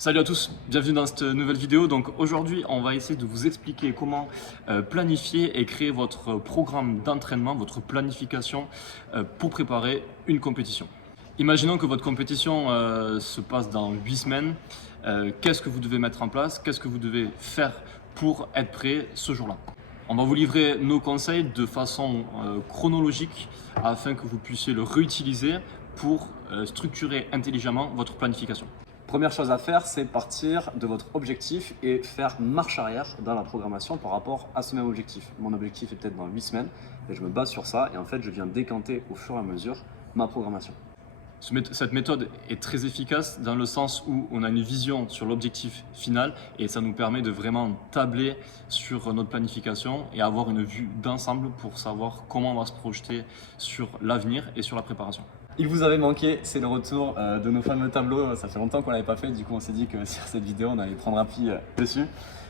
Salut à tous, bienvenue dans cette nouvelle vidéo. Donc aujourd'hui, on va essayer de vous expliquer comment planifier et créer votre programme d'entraînement, votre planification pour préparer une compétition. Imaginons que votre compétition se passe dans 8 semaines. Qu'est-ce que vous devez mettre en place? Qu'est-ce que vous devez faire pour être prêt ce jour-là? On va vous livrer nos conseils de façon chronologique afin que vous puissiez le réutiliser pour structurer intelligemment votre planification. Première chose à faire, c'est partir de votre objectif et faire marche arrière dans la programmation par rapport à ce même objectif. Mon objectif est peut-être dans 8 semaines et je me base sur ça et en fait je viens décanter au fur et à mesure ma programmation. Cette méthode est très efficace dans le sens où on a une vision sur l'objectif final et ça nous permet de vraiment tabler sur notre planification et avoir une vue d'ensemble pour savoir comment on va se projeter sur l'avenir et sur la préparation. Il vous avait manqué, c'est le retour de nos fameux tableaux. Ça fait longtemps qu'on ne l'avait pas fait, du coup on s'est dit que sur cette vidéo on allait prendre appui dessus.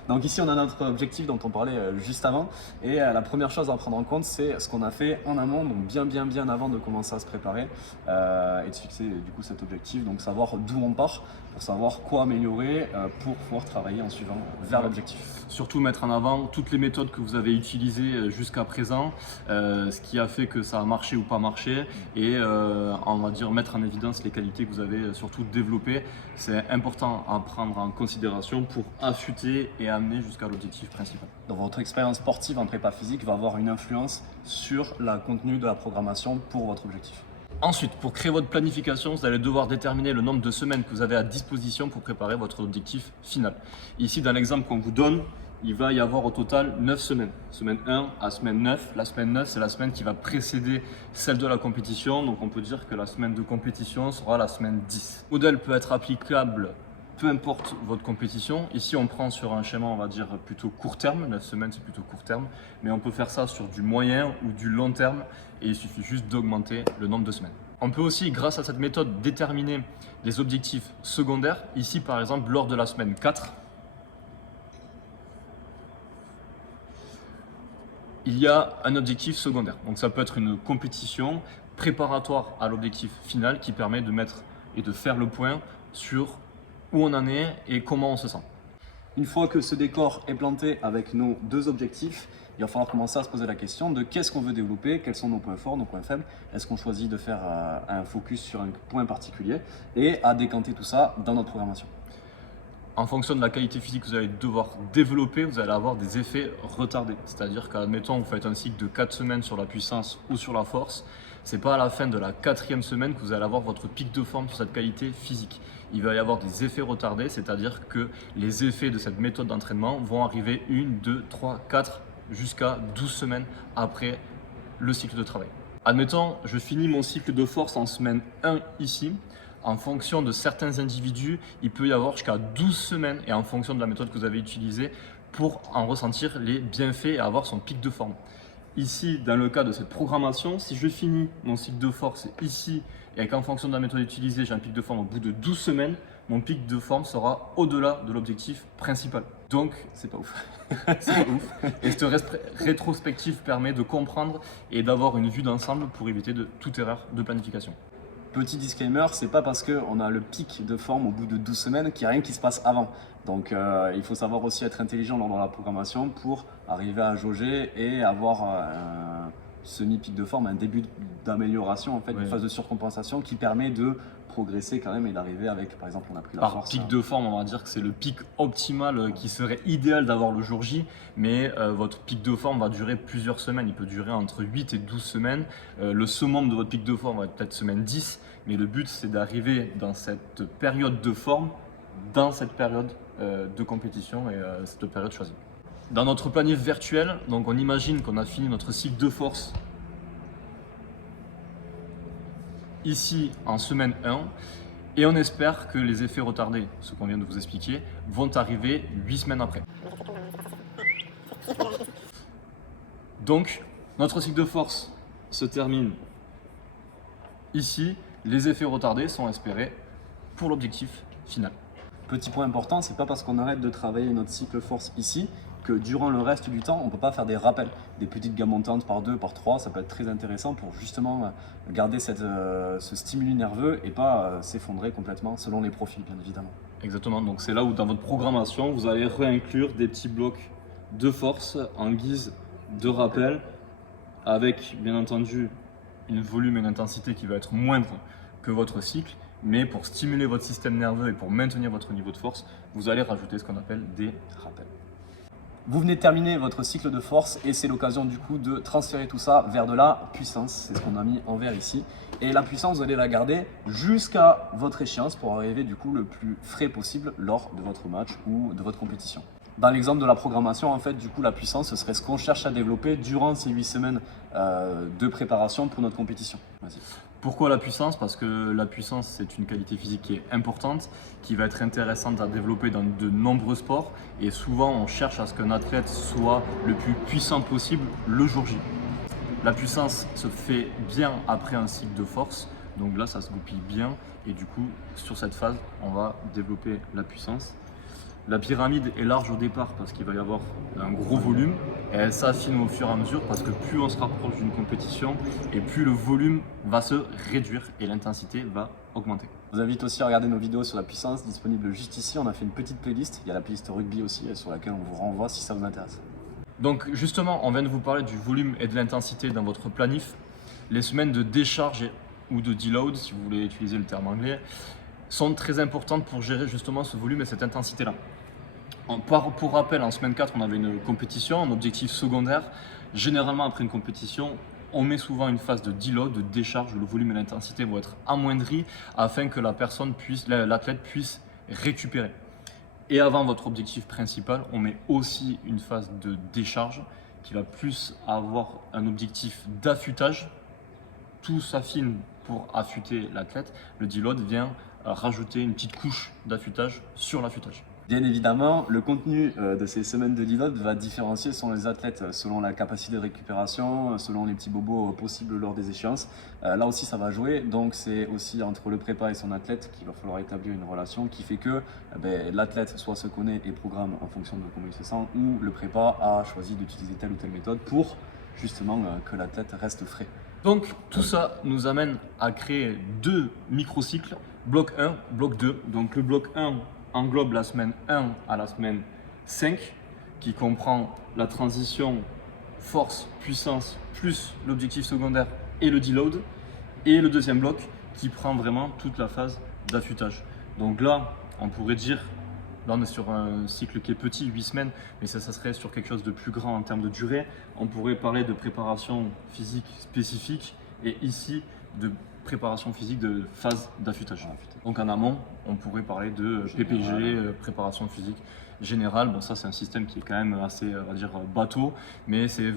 Donc ici on a notre objectif dont on parlait juste avant et la première chose à prendre en compte c'est ce qu'on a fait en amont, donc bien avant de commencer à se préparer et de fixer du coup cet objectif, donc savoir d'où on part pour savoir quoi améliorer pour pouvoir travailler en suivant vers l'objectif. Surtout mettre en avant toutes les méthodes que vous avez utilisées jusqu'à présent, ce qui a fait que ça a marché ou pas marché et on va dire mettre en évidence les qualités que vous avez surtout développées. C'est important à prendre en considération pour affûter et amener jusqu'à l'objectif principal. Donc votre expérience sportive en prépa physique va avoir une influence sur le contenu de la programmation pour votre objectif. Ensuite, pour créer votre planification, vous allez devoir déterminer le nombre de semaines que vous avez à disposition pour préparer votre objectif final. Ici, dans l'exemple qu'on vous donne, il va y avoir au total 9 semaines. Semaine 1 à semaine 9. La semaine 9, c'est la semaine qui va précéder celle de la compétition. Donc on peut dire que la semaine de compétition sera la semaine 10. Le modèle peut être applicable peu importe votre compétition. Ici, on prend sur un schéma, on va dire, plutôt court terme. 9 semaines, c'est plutôt court terme. Mais on peut faire ça sur du moyen ou du long terme. Et il suffit juste d'augmenter le nombre de semaines. On peut aussi, grâce à cette méthode, déterminer des objectifs secondaires. Ici, par exemple, lors de la semaine 4, il y a un objectif secondaire. Donc ça peut être une compétition préparatoire à l'objectif final qui permet de mettre et de faire le point sur où on en est et comment on se sent. Une fois que ce décor est planté avec nos deux objectifs, il va falloir commencer à se poser la question de qu'est-ce qu'on veut développer, quels sont nos points forts, nos points faibles, est-ce qu'on choisit de faire un focus sur un point particulier et à décanter tout ça dans notre programmation. En fonction de la qualité physique que vous allez devoir développer, vous allez avoir des effets retardés. C'est-à-dire qu'admettons, vous faites un cycle de 4 semaines sur la puissance ou sur la force, ce n'est pas à la fin de la 4e semaine que vous allez avoir votre pic de forme sur cette qualité physique. Il va y avoir des effets retardés, c'est-à-dire que les effets de cette méthode d'entraînement vont arriver 1, 2, 3, 4, jusqu'à 12 semaines après le cycle de travail. Admettons, je finis mon cycle de force en semaine 1 ici. En fonction de certains individus, il peut y avoir jusqu'à 12 semaines et en fonction de la méthode que vous avez utilisée pour en ressentir les bienfaits et avoir son pic de forme. Ici, dans le cas de cette programmation, si je finis mon cycle de force ici et qu'en fonction de la méthode utilisée, j'ai un pic de forme au bout de 12 semaines, mon pic de forme sera au-delà de l'objectif principal. Donc, c'est pas ouf. C'est pas ouf. Et cette rétrospective permet de comprendre et d'avoir une vue d'ensemble pour éviter toute erreur de planification. Petit disclaimer, c'est pas parce qu'on a le pic de forme au bout de 12 semaines qu'il n'y a rien qui se passe avant. Donc il faut savoir aussi être intelligent lors de la programmation pour arriver à jauger et avoir un semi-pic de forme, un début d'amélioration, en fait, une phase de surcompensation qui permet de progresser quand même et d'arriver avec, par exemple, on a pris la force. Pic de forme, on va dire que c'est le pic optimal qui serait idéal d'avoir le jour J, mais votre pic de forme va durer plusieurs semaines. Il peut durer entre 8 et 12 semaines. Le summum de votre pic de forme va être peut-être semaine 10, mais le but c'est d'arriver dans cette période de forme, dans cette période de compétition et cette période choisie. Dans notre planif virtuel, donc on imagine qu'on a fini notre cycle de force ici en semaine 1 et on espère que les effets retardés, ce qu'on vient de vous expliquer, vont arriver 8 semaines après. Donc notre cycle de force se termine ici, les effets retardés sont espérés pour l'objectif final. Petit point important, c'est pas parce qu'on arrête de travailler notre cycle force ici que durant le reste du temps, on ne peut pas faire des rappels, des petites gammes montantes par 2, par 3, ça peut être très intéressant pour justement garder ce stimuli nerveux et pas s'effondrer complètement selon les profils bien évidemment. Exactement, donc c'est là où dans votre programmation, vous allez réinclure des petits blocs de force en guise de rappel avec bien entendu une volume et une intensité qui va être moindre que votre cycle, mais pour stimuler votre système nerveux et pour maintenir votre niveau de force, vous allez rajouter ce qu'on appelle des rappels. Vous venez de terminer votre cycle de force et c'est l'occasion du coup de transférer tout ça vers de la puissance. C'est ce qu'on a mis en vert ici. Et la puissance, vous allez la garder jusqu'à votre échéance pour arriver du coup le plus frais possible lors de votre match ou de votre compétition. Dans l'exemple de la programmation, en fait, du coup, la puissance, ce serait ce qu'on cherche à développer durant ces 8 semaines de préparation pour notre compétition. Vas-y. Pourquoi la puissance? Parce que la puissance, c'est une qualité physique qui est importante, qui va être intéressante à développer dans de nombreux sports. Et souvent, on cherche à ce qu'un athlète soit le plus puissant possible le jour J. La puissance se fait bien après un cycle de force. Donc là, ça se goupille bien. Et du coup, sur cette phase, on va développer la puissance. La pyramide est large au départ parce qu'il va y avoir un gros volume et elle s'affine au fur et à mesure parce que plus on se rapproche d'une compétition et plus le volume va se réduire et l'intensité va augmenter. Je vous invite aussi à regarder nos vidéos sur la puissance disponibles juste ici. On a fait une petite playlist. Il y a la playlist rugby aussi sur laquelle on vous renvoie si ça vous intéresse. Donc justement, on vient de vous parler du volume et de l'intensité dans votre planif. Les semaines de décharge ou de deload, si vous voulez utiliser le terme anglais, sont très importantes pour gérer justement ce volume et cette intensité-là. Pour rappel, en semaine 4, on avait une compétition, un objectif secondaire. Généralement, après une compétition, on met souvent une phase de deload, de décharge, où le volume et l'intensité vont être amoindris afin que l'athlète puisse récupérer. Et avant votre objectif principal, on met aussi une phase de décharge qui va plus avoir un objectif d'affûtage. Tout s'affine pour affûter l'athlète. Le deload vient rajouter une petite couche d'affûtage sur l'affûtage. Bien évidemment, le contenu de ces semaines de deload va différencier selon les athlètes, selon la capacité de récupération, selon les petits bobos possibles lors des échéances. Là aussi, ça va jouer. Donc, c'est aussi entre le prépa et son athlète qu'il va falloir établir une relation qui fait que l'athlète soit se connaît et programme en fonction de comment il se sent, ou le prépa a choisi d'utiliser telle ou telle méthode pour justement que l'athlète reste frais. Donc tout ça nous amène à créer deux microcycles, bloc 1, bloc 2. Donc le bloc 1 englobe la semaine 1 à la semaine 5, qui comprend la transition force, puissance, plus l'objectif secondaire et le deload. Et le deuxième bloc qui prend vraiment toute la phase d'affûtage. Donc là, on pourrait dire, là on est sur un cycle qui est petit, 8 semaines, mais ça serait sur quelque chose de plus grand en termes de durée. On pourrait parler de préparation physique spécifique et ici de préparation physique de phase d'affûtage. Donc en amont, on pourrait parler de PPG, préparation physique générale. Bon, ça c'est un système qui est quand même assez, on va dire, bateau, mais c'est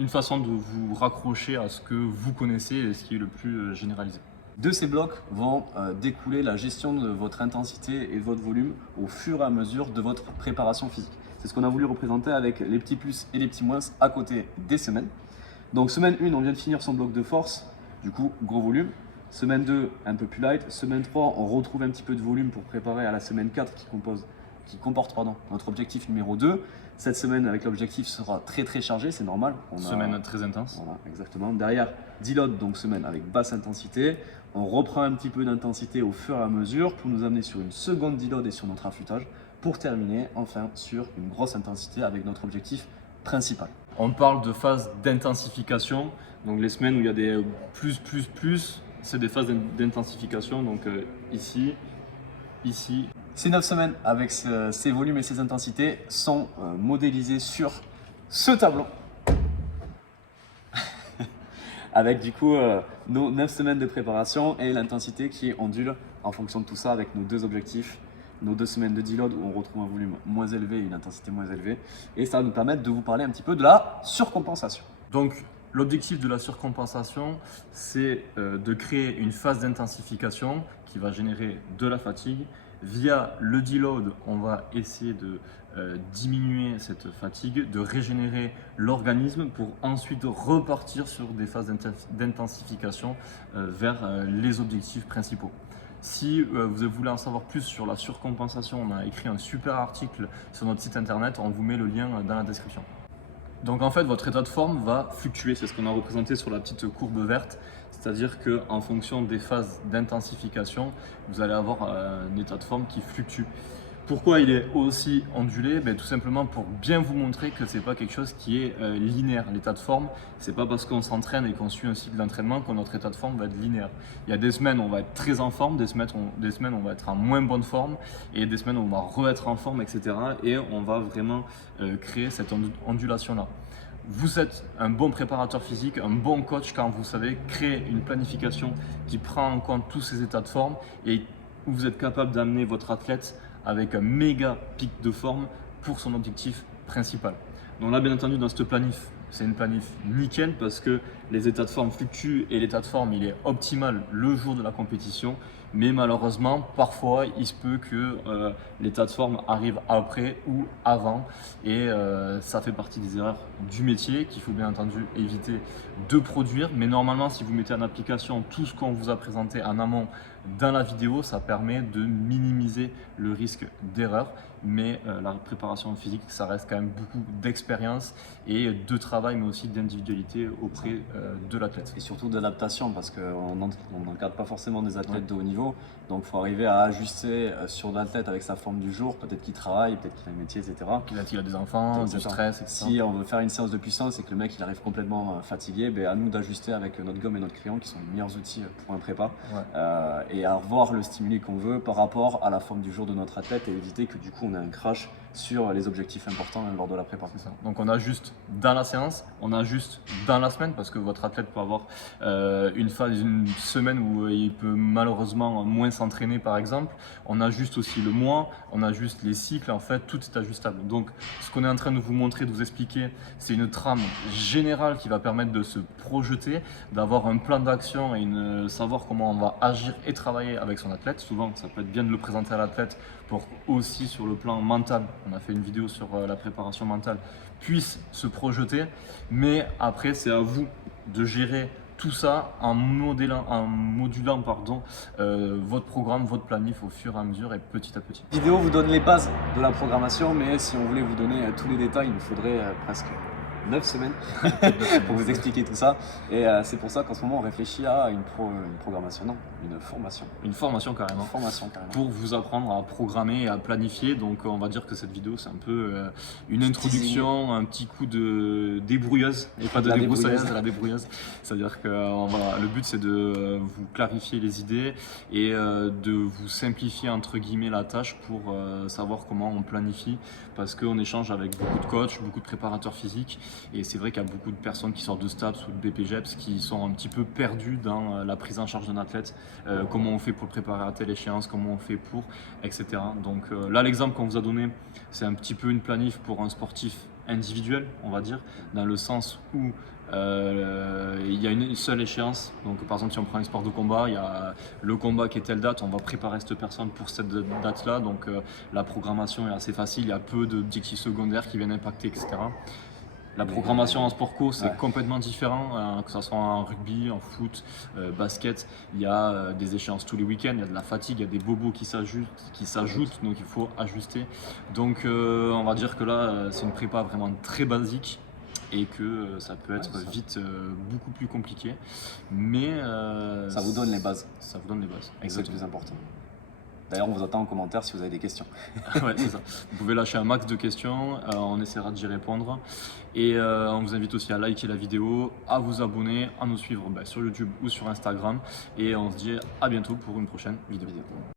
une façon de vous raccrocher à ce que vous connaissez et ce qui est le plus généralisé. De ces blocs vont découler la gestion de votre intensité et de votre volume au fur et à mesure de votre préparation physique. C'est ce qu'on a voulu représenter avec les petits plus et les petits moins à côté des semaines. Donc semaine 1, on vient de finir son bloc de force, du coup gros volume. Semaine 2, un peu plus light. Semaine 3, on retrouve un petit peu de volume pour préparer à la semaine 4 qui comporte notre objectif numéro 2. Cette semaine, avec l'objectif, sera très chargé, c'est normal. Semaine très intense. Voilà, exactement. Derrière, deload, donc semaine avec basse intensité. On reprend un petit peu d'intensité au fur et à mesure pour nous amener sur une seconde deload et sur notre affûtage pour terminer enfin sur une grosse intensité avec notre objectif principal. On parle de phase d'intensification. Donc les semaines où il y a des plus, c'est des phases d'intensification. Donc ici. Ces 9 semaines avec ces volumes et ces intensités sont modélisées sur ce tableau. Avec du coup nos 9 semaines de préparation et l'intensité qui ondule en fonction de tout ça avec nos deux objectifs, nos 2 semaines de deload où on retrouve un volume moins élevé et une intensité moins élevée. Et ça va nous permettre de vous parler un petit peu de la surcompensation. Donc l'objectif de la surcompensation, c'est de créer une phase d'intensification qui va générer de la fatigue. Via le deload, on va essayer de diminuer cette fatigue, de régénérer l'organisme pour ensuite repartir sur des phases d'intensification vers les objectifs principaux. Si vous voulez en savoir plus sur la surcompensation, on a écrit un super article sur notre site internet, on vous met le lien dans la description. Donc en fait, votre état de forme va fluctuer, c'est ce qu'on a représenté sur la petite courbe verte, c'est-à-dire qu'en fonction des phases d'intensification, vous allez avoir un état de forme qui fluctue. Pourquoi il est aussi ondulé? Tout simplement pour bien vous montrer que ce n'est pas quelque chose qui est linéaire. L'état de forme, c'est pas parce qu'on s'entraîne et qu'on suit un cycle d'entraînement que notre état de forme va être linéaire. Il y a des semaines où on va être très en forme, des semaines où on va être en moins bonne forme, et des semaines où on va re-être en forme, etc. Et on va vraiment créer cette ondulation-là. Vous êtes un bon préparateur physique, un bon coach quand vous savez créer une planification qui prend en compte tous ces états de forme et où vous êtes capable d'amener votre athlète avec un méga pic de forme pour son objectif principal. Donc là, bien entendu, dans cette planif, c'est une planif nickel parce que les états de forme fluctuent et l'état de forme il est optimal le jour de la compétition. Mais malheureusement, parfois, il se peut que l'état de forme arrive après ou avant. Et ça fait partie des erreurs du métier qu'il faut bien entendu éviter de produire. Mais normalement, si vous mettez en application tout ce qu'on vous a présenté en amont dans la vidéo, ça permet de minimiser le risque d'erreur. Mais la préparation physique, ça reste quand même beaucoup d'expérience et de travail, mais aussi d'individualité auprès de l'athlète. Et surtout d'adaptation, parce qu'on n'encadre pas forcément des athlètes de haut niveau. Donc il faut arriver à ajuster sur l'athlète avec sa forme du jour, peut-être qu'il travaille, peut-être qu'il a un métier, etc. Qu'il a des enfants, du stress, etc. Si on veut faire une séance de puissance et que le mec il arrive complètement fatigué, à nous d'ajuster avec notre gomme et notre crayon qui sont les meilleurs outils pour un prépa, et à revoir le stimuli qu'on veut par rapport à la forme du jour de notre athlète et éviter que du coup on ait un crash sur les objectifs importants lors de la prépa. C'est ça. Donc on ajuste dans la séance, on ajuste dans la semaine parce que votre athlète peut avoir une semaine où il peut malheureusement moins s'entraîner par exemple. On ajuste aussi le mois, on ajuste les cycles, en fait tout est ajustable. Donc ce qu'on est en train de vous montrer, de vous expliquer, c'est une trame générale qui va permettre de se projeter, d'avoir un plan d'action et savoir comment on va agir et travailler avec son athlète. Souvent ça peut être bien de le présenter à l'athlète pour aussi sur le plan mental, on a fait une vidéo sur la préparation mentale, puisse se projeter, mais après c'est à vous de gérer tout ça en modulant votre programme, votre planif au fur et à mesure et petit à petit. La vidéo vous donne les bases de la programmation, mais si on voulait vous donner tous les détails, il nous faudrait presque 9 semaines pour vous expliquer tout ça. Et c'est pour ça qu'en ce moment on réfléchit à une programmation, non, une formation. Une formation carrément. Pour vous apprendre à programmer et à planifier. Donc on va dire que cette vidéo c'est un peu une introduction, un petit coup de débrouilleuse et pas de débroussailleuse, de la débrouilleuse. C'est-à-dire que le but c'est de vous clarifier les idées et de vous simplifier entre guillemets la tâche pour savoir comment on planifie, parce qu'on échange avec beaucoup de coachs, beaucoup de préparateurs physiques. Et c'est vrai qu'il y a beaucoup de personnes qui sortent de STAPS ou de BPGEPS qui sont un petit peu perdues dans la prise en charge d'un athlète, comment on fait pour le préparer à telle échéance, comment on fait pour, etc. Donc là, l'exemple qu'on vous a donné, c'est un petit peu une planif pour un sportif individuel, on va dire, dans le sens où il y a une seule échéance. Donc par exemple si on prend un sport de combat, il y a le combat qui est telle date, on va préparer cette personne pour cette date là, donc la programmation est assez facile, il y a peu d'objectifs secondaires qui viennent impacter, etc. La programmation en sport co, c'est complètement différent, que ce soit en rugby, en foot, basket. Il y a des échéances tous les week-ends, il y a de la fatigue, il y a des bobos qui s'ajoutent, donc il faut ajuster. Donc on va dire que là, c'est une prépa vraiment très basique et que ça peut être vite beaucoup plus compliqué. Mais ça vous donne les bases. Ça vous donne les bases, exactement. C'est le plus important. D'ailleurs, on vous attend en commentaire si vous avez des questions. Ouais, c'est ça. Vous pouvez lâcher un max de questions, on essaiera d'y répondre. Et on vous invite aussi à liker la vidéo, à vous abonner, à nous suivre sur YouTube ou sur Instagram. Et on se dit à bientôt pour une prochaine vidéo.